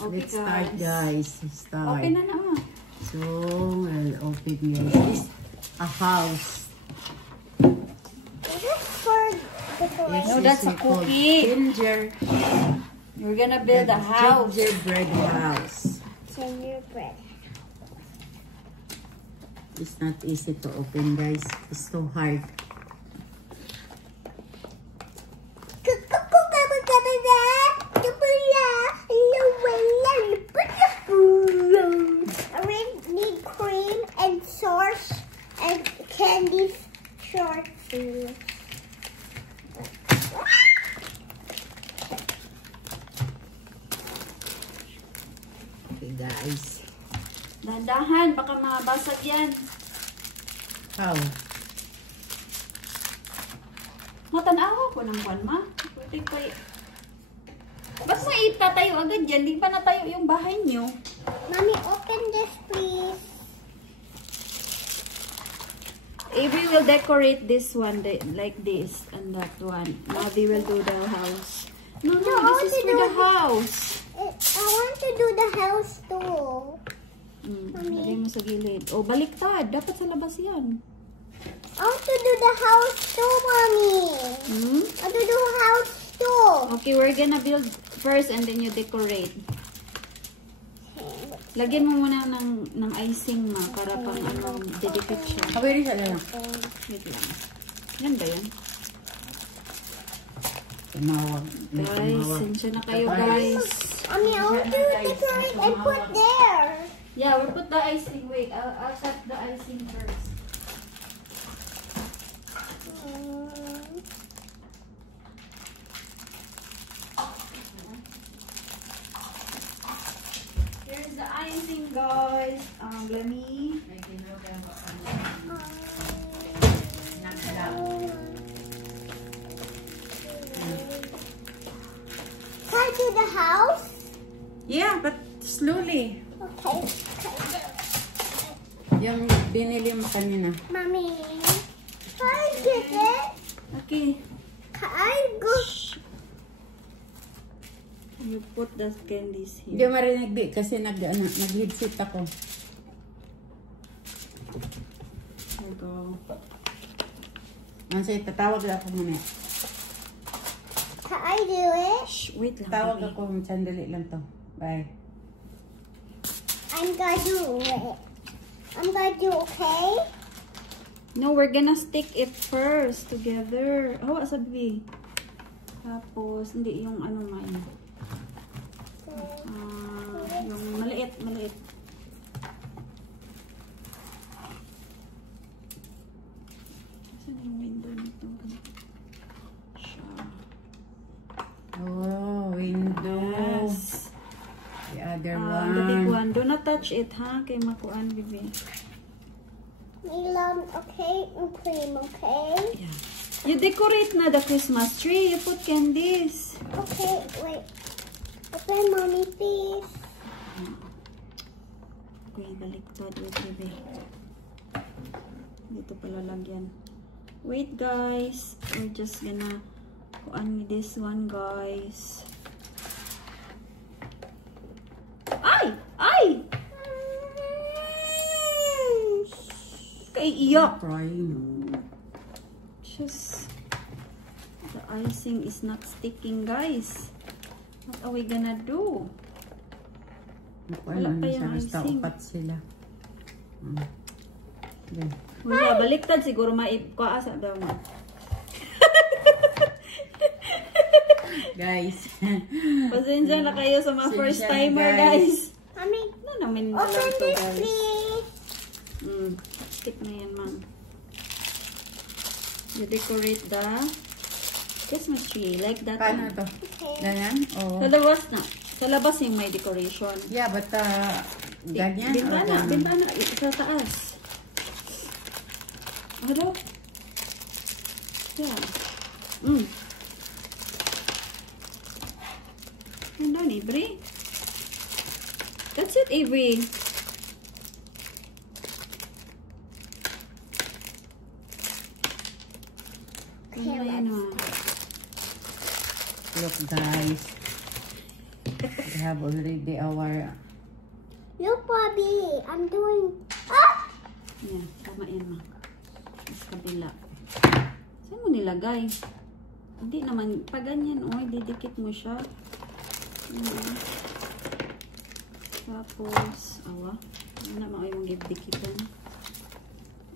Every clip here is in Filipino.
Okay, let's start, guys. Start. Open na naman. So, we'll open guys. This a house. Is this for decoration? No, that's a cookie. You're gonna build a house. Gingerbread house. Gingerbread. It's not easy to open, guys. It's so hard. I need cream and sauce and candy shorts. Okay, guys. Dahan-dahan, baka mabasag yan. How? Matanawa ko ng buwan, ma. Pwede kayo. Ba't mo itatayo agad yan? Di pa natayo yung bahay nyo. Mommy, open this, please. Avery will decorate this one like this and that one. Mavi will do the house. No, this is for the house. I want to do the house too. Lagay mo sa gilid. O, baliktad. Dapat sa labas yan. I want to do the house too, Mommy. I want to do house too. Okay, we're gonna build first and then you decorate. Lagyan mo muna ng icing, ma, para pang dedicate siya. Kabiri siya lang. Wait lang. Yan ba yan? Tumawag. Guys, sensya na kayo, guys. Mommy, I want to decorate and put there. Yeah, we'll put the icing. Wait, I'll cut the icing first. Here's the icing, guys. Let me. Can I do the house? Yeah, but slowly. Okay. Yung binili mo kanina. Mommy, can I get it? Okay. Can I go? You put the candies Hindi here. marinig di kasi nag-headset ako. There you go. Kasi tatawag ako muna. Can I do it? Shh, wait lang. Tawag baby. ako, sandali lang to. Bye. I'm gonna do it. I'm gonna do okay? No, we're gonna stick it first together. Oh, sabi. Tapos, hindi yung ano man. Yung maliit. Saan yung window nito? Siya. Oh, window. Yes. The other The big one. one. Do not touch it, ha? Kay makuan, bibi. Milan, okay? And cream, okay? Yeah. You decorate na the Christmas tree. You put candies. Okay, wait. Open, Mommy, please. Okay, baliktad. Wait, bibi. Dito pala lagyan. Wait, guys. We're just gonna kuan with this one, guys. Ay! Kay iyak. Crying. Just the icing is not sticking, guys. What are we gonna do? Wala pa yung Basta icing. upat sila. Okay. Wala, baliktad siguro maipkaasa daw na. Guys. Pasensya na kayo sa mga first Pasensya, timer, guys. guys. Mommy, Ano namin na open lang to, this, guys. please. Stick na yan, ma'am. You decorate the Christmas tree like that. Paano one. to? Okay. Ganyan? Oo. Sa labas na. Sa labas yung may decoration. Yeah, but ganyan? o ganun? Bintana. Sa taas. Ano? Yeah. Ano, Avery? That's it, Avery. Okay, Ano yan, let's ah? Look, guys. We have already our... Look, Bobby. I'm doing... Ah! Yan, tama yan ma. Mas kabila. Saan mo nilagay? Hindi naman, pag ganyan, didikit mo siya. Tapos, awa. Ano naman yung dikitan?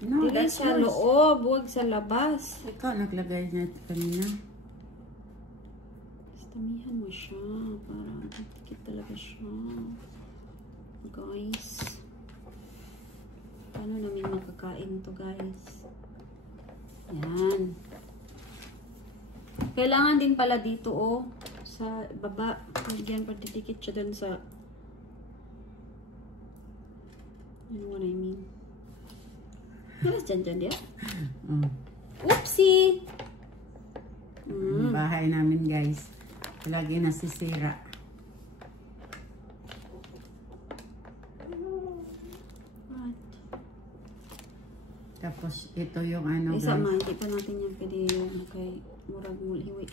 No, Dili that's sa yours. loob, huwag sa labas. Ikaw naglagay na kanina. Tamihan mo siya para dikit talaga siya. Guys. Paano namin makakain to guys? Yan. Kailangan din pala dito sa baba. Lagyan pa didikit siya dun sa you know what I mean. Nalas dyan dia? Oh. Oopsie! Ang bahay namin guys. Lagi nasisira. What? Tapos ito yung ano Isa guys. man, hindi pa natin yan pwede yung kay murag muliwi.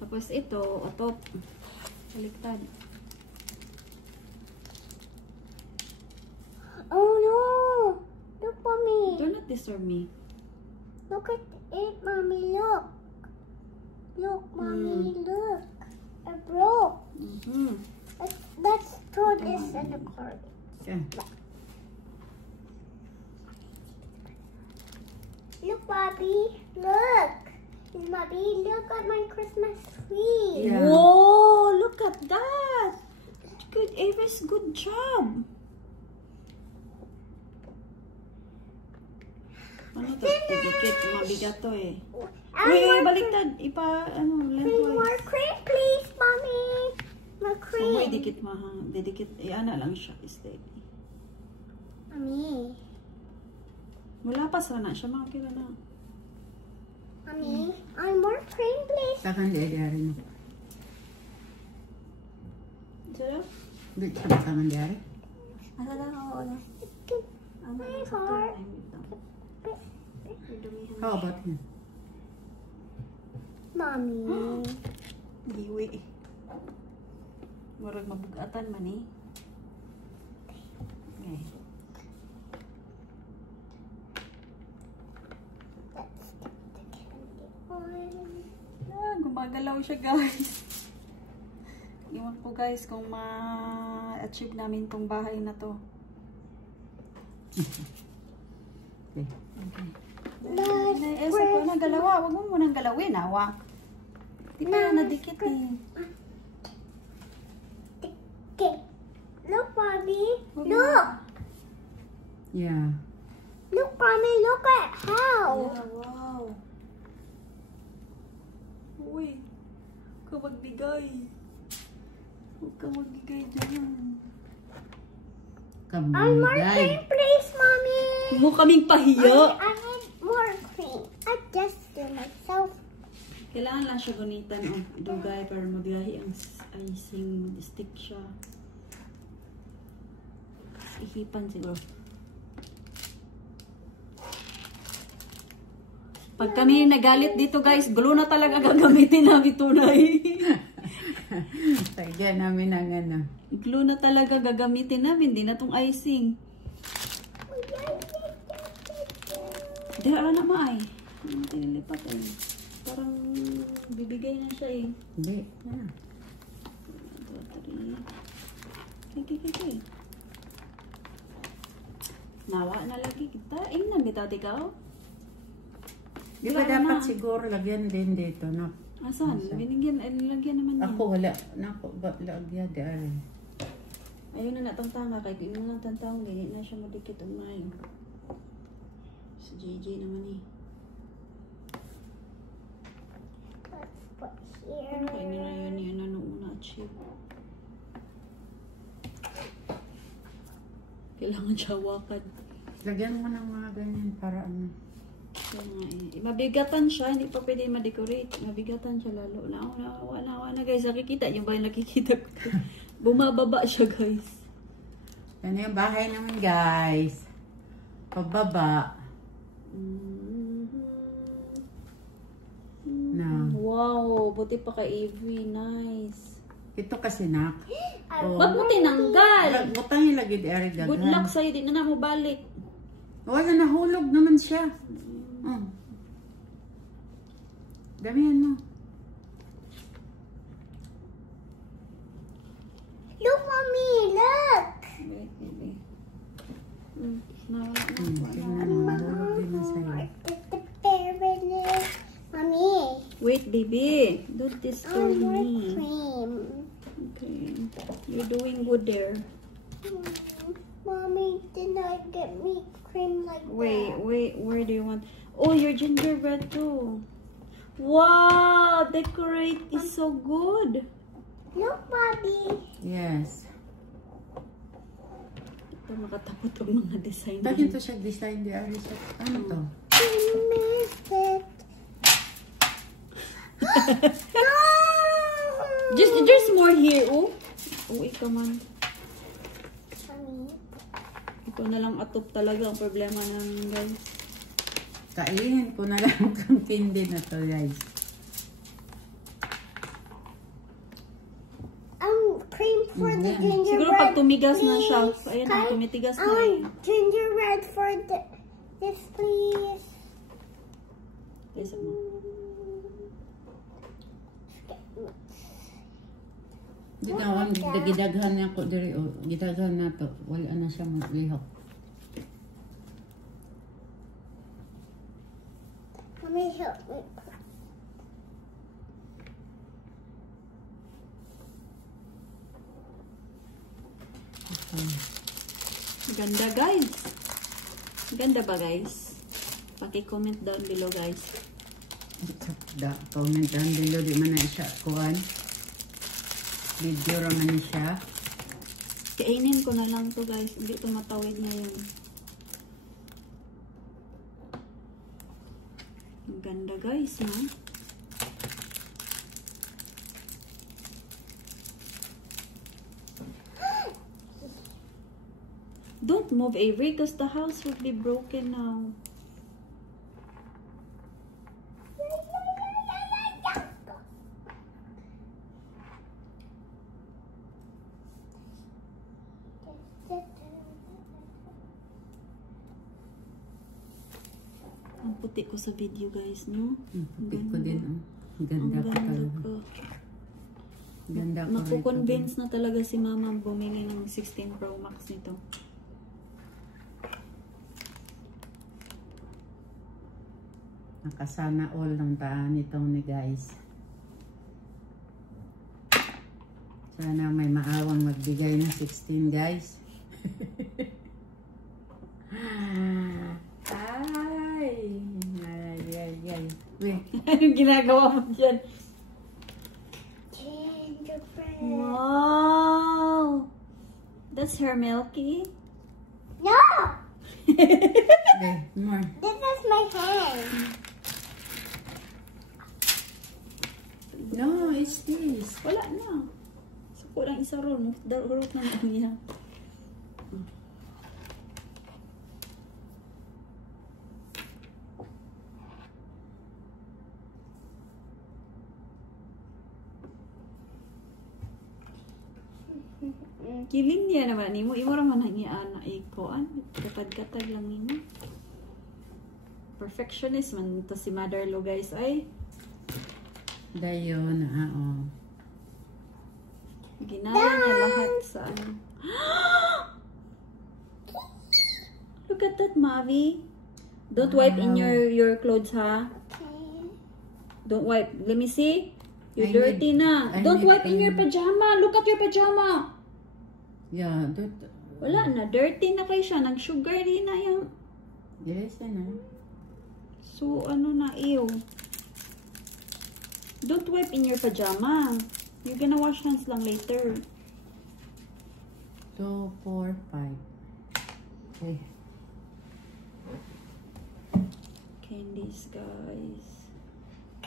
Tapos ito, otop. Baliktad. Oh no! Look, Mommy. Do not disturb me. Look at it, Mommy. Look. Look, Mommy. Look. I broke. Let's throw this in the car. Yeah. Look, Bobby. Look. Bobby, look at my Christmas tree. Yeah. Whoa! Look at that! Good, Avis, good job! Ano to? Didikit, mabigat to eh. Uy, baliktad. Need more cream, please, Mommy. More cream. Uy, dikit mo ha. Didikit, ana lang siya. Steady. Mommy. Wala pa sana siya, mga kila na. Mommy, more cream, please. Takan di ari no. Sarap? Di ka takan di ari. Asa lang ako na. My heart. How about him? Mommy. Giwi. Murag mabugatan man eh. Okay. Let's stick the candy on. Gumagalaw siya guys. Iwan po guys kung ma-achieve namin tong bahay na to. Okay. Okay. Let's Esa ko na galawa. Huwag mo munang galawin, awa. Di pa na nadikit eh. Okay. Look, Bobby. Huwag Look. Yeah. Look, Mommy. Look at how. Yeah, wow. Uy. Huwag ka magbigay. Huwag ka magbigay dyan. More cream, Kamigay. please, Mommy. Huwag mo kaming pahiya. I need more cream. I just do myself. Kailangan lang siya gunitan o dugay para maglahi ang icing, mag-stick siya. Ihipan siguro. Pag kami nagalit dito guys, glue na talaga gagamitin namin tunay. Tagyan namin ang ano. Glue na talaga gagamitin namin, di na tong icing. Di ala na maay. Ano tinilipat eh. Parang bibigay na siya eh. Hindi. Yeah. 1, 2, 3. Okay. Nawa na lagi kita. Ingnan bitaw ikaw. Di ba dapat siguro lagyan din dito, no? Asan? Binigyan, lagyan naman yan. Ako wala. Nako, ba lagyan di ari. Ayun na natangtanga kay kung yung natangtang dili na siya madikit umay. Si JJ naman eh. Put Ano kaya here. nila yun ano una achieve. Kailangan siya wakan. Lagyan mo ng mga ganyan para ano. Kaya nga eh. Mabigatan siya, hindi pa pwede ma-decorate. Mabigatan siya lalo. Nawa na guys. Nakikita niyo ba yung nakikita ko? Bumababa siya guys. Yan yung bahay naman guys. Pababa. Na. Wow, buti pa kay Avery. Nice. Ito kasi nak. Oh. Ba't mo tinanggal? Butang yung lagi di ari daghan. Good luck sa'yo, di na mo balik. Wala, nahulog naman siya. Oh. Damihan mo. Look, mommy, look. Wait, baby. Nawala na. Tingnan mo, nahulog din na sa'yo. It's the parallel. Mommy. Wait, baby. Don't I disturb want me. cream. Okay. You're doing good there. Mommy, did not get me cream like Wait, that. wait. Where do you want? Oh, your gingerbread too. Wow, decorate is so good. Look, Bobby. Yes. Ito makatapot ang mga design. Bakit ito siya design di ari siya? Ano to? I missed it. No! There's more here, oh. Oh, ikaw man. Mommy. Ito na lang atop talaga ang problema namin, guys. Kainin ko na lang kang tindi na to, guys. Cream for the gingerbread. Siguro pag tumigas na siya. please. Ayan na, tumitigas I na eh. want gingerbread for this, please. Yes, mo. Di tawag, gidaghan na ako diri o gidaghan na to. Wala na siya maglihok. Mommy, help me. Ganda, guys. Ganda ba, guys? Paki-comment down below, guys. Da, comment down below, di man na siya kuhan. Video raman siya. Kainin ko na lang to, guys. Hindi ito matawid ngayon. Ang ganda, guys, no? Don't move, Avery, because the house would be broken now. Ang puti ko sa video, guys, no? Puti ko din, oh. Ganda Ang ko ganda talaga. ko. Ganda ko. Naku-convince na talaga si Mama bumili ng 16 Pro Max nito. Nakasana all ng taan itong ni guys. Sana may maawang magbigay ng 16 guys. Ay! Ay. Wait. Anong ginagawa mo dyan? Gingerbread. Wow! That's her Milky? No! Okay, more. This is my hand. No, it's this. Wala na. So, kulang isa ron. Darurot na niya. Kiling niya naman nimo. Imo raman ang iyaan na ikoan. Katag-katag lang nimo. Perfectionist man to si Mother Lo, guys. Ay, Dayon, oo. ginaya niya lahat sa ano. Look at that, Mavi. Don't wipe in your clothes, ha? Okay. Don't wipe. Let me see. You're I dirty need- na. I Don't need wipe in to- your pajama. Look at your pajama. Yeah, Wala na. Dirty na kayo siya. Nag-sugar din na yung... yes, ano? So, ano na, ew. Don't wipe in your pajama. You're gonna wash hands lang later. 2, 4, 5. Okay. Candies, guys.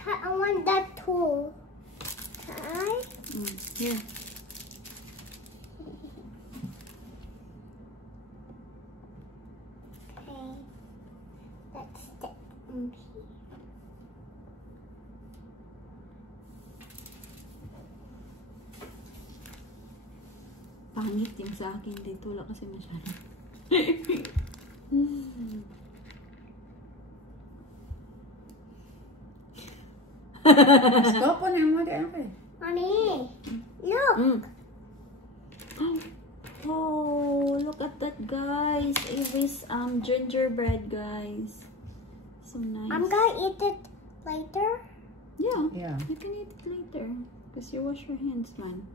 I want that too. Can I? Here. Okay. Let's stick in here. pangit yung sa akin dito. Wala kasi masyado. Stop po na yung mga ano kayo. Mommy, look. Oh, look at that, guys. It was gingerbread, guys. So nice. I'm gonna eat it later. Yeah. Yeah. You can eat it later. Because you wash your hands, man.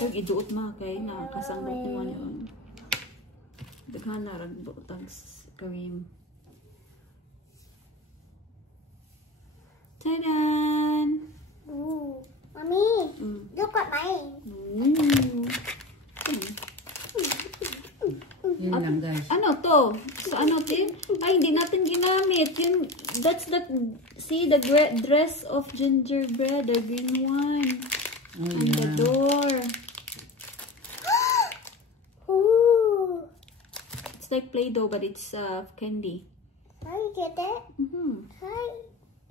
Huwag iduot mga kay nakakasanggot naman yun. Daghan na ragbutag karim. Tadan! Ooh. Mommy, look at mine. Yun lang guys. Ano to? So ano din? Ay, hindi natin ginamit. Yun, that's the, see, the dress of gingerbread, the green one. Oh, And the door. Ooh. It's like Play-Doh, but it's candy. Can I get it? Mm-hmm. Can I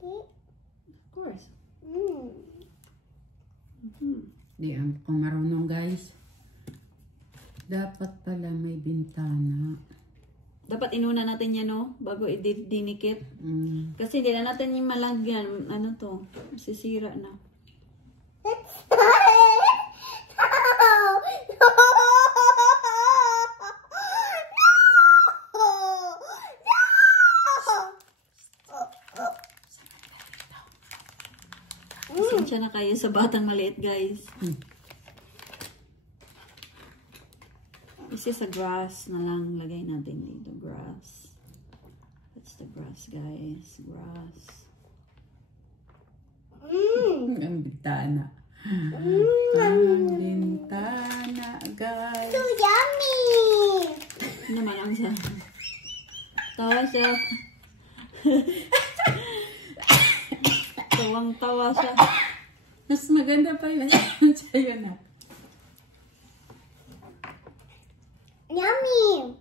eat? Of course. Mm. Di ako marunong guys. Dapat pala may bintana. Dapat inuna natin yan, no? Bago dinikit. Kasi hindi na natin yung malagyan. Ano to? Sisira na. That's not it. No. No. Pasensya na kayo sa batang maliit, guys. This is a grass na lang. Lagay natin dito. Grass. That's the grass, guys. Grass. Ang bintana. Ang bintana guys. So yummy. Ano naman ang sa... Tawa siya. Tawang-tawa siya. Mas maganda pa yun. Sa'yo na. Yummy.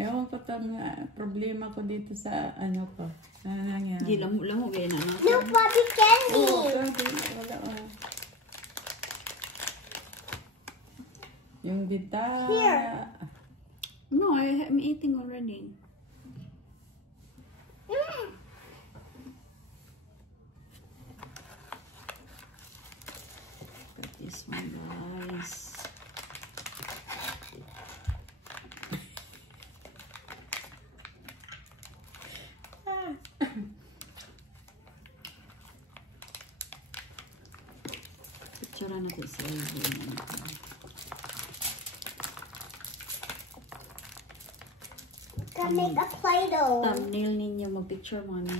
Ewan ko itong problema ko dito sa ano ko. Ano nangyari? Hindi, lamo gaya na. No body candy. Oh, grabe. Wala oh. Yung bintana. Here. No, I'm eating already. Look at this one, guys. Picture natin sa Can make a Play-Doh. thumbnail ninyo. Mag-picture mo na.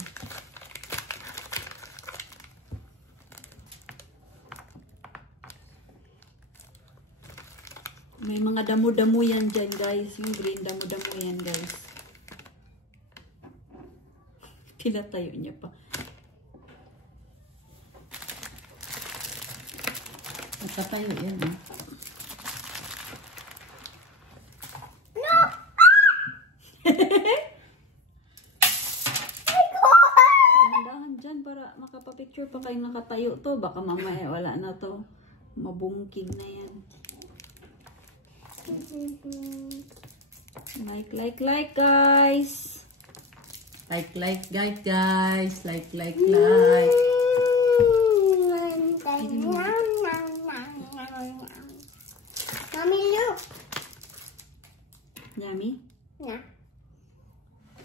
May mga damo-damo yan dyan, guys. Yung green damo-damo yan, guys. Tinatayo niya pa. Magkatayo yan eh. No. My God. Dahan-dahan dyan para makapapicture pa kayo nakatayo to. Baka mamaya wala na to. Mabungking na yan. Like, guys. Like guys. Like. Mommy, look. Yummy? Yeah.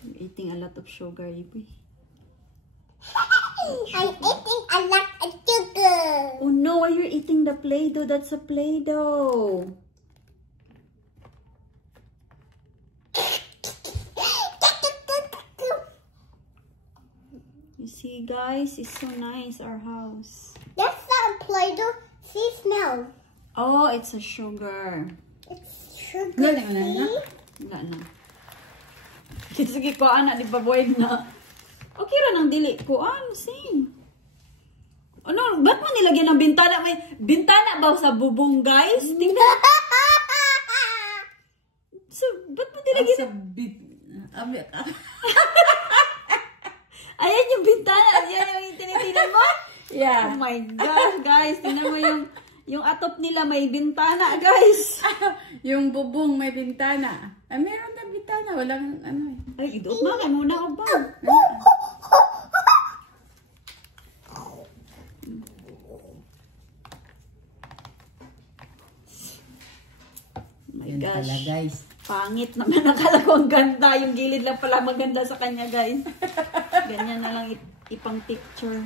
You're eating a lot of sugar, Ibi. I'm eating a lot of sugar. Oh no, why you're eating the Play-Doh? That's a Play-Doh. You see, guys, it's so nice, our house. That's not Play-Doh. See, smell. Oh, it's a sugar. It's sugar. Galing na na. Wala na. Sige ko, anak, di ba boy na? Okay ra nang dili ko. Same. Ano, ba't mo nilagyan ng bintana? May bintana ba sa bubong, guys? Tingnan. So, ba't mo nilagyan ng... Ayan Ayan yung bintana. Yan yung tinitinan mo? Yeah. Oh my gosh, guys. Tingnan mo yung atop nila may bintana, guys. Yung bubong may bintana. Ay, meron na bintana. Walang ano eh. Ay, idoot mo. Kaya muna ako ba? Oh my Yan gosh. pala, guys. Pangit naman. Nakala ko ang ganda. Yung gilid lang pala maganda sa kanya, guys. Ganyan na lang ipang picture.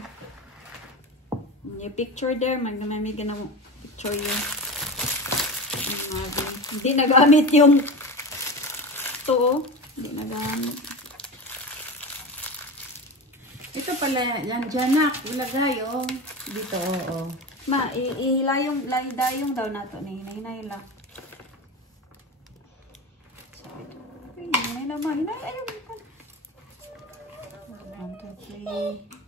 Yung picture there, magmamay ka na picture yun. Hindi nagamit yung ito, oh. Hindi nagamit. Ito pala, yan, Janak. Ulagay, oh. Dito, oh. Ma, ihilayong daw na ito. Hinay lang. Hinay lang, ma. Hinay, ayun. 1, 2, 3.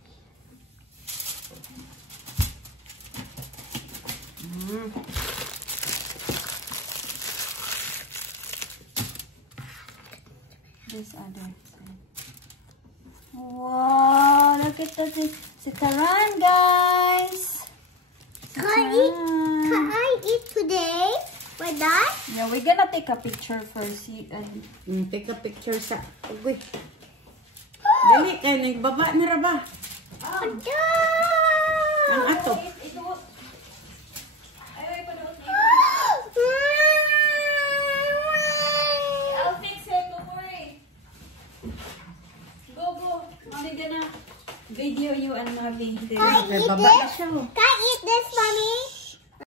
This other side. Wow, look at that. Si Taran, guys. Can I eat today with that? Yeah, we're gonna take a picture first. Take a picture sa... Uy. Dali, kayo. Nagbaba na ra ba? Ang ato. I'll fix it, don't worry. Go. Mommy gonna video you and Mavi. Can I eat Baba na it? siya, oh. Can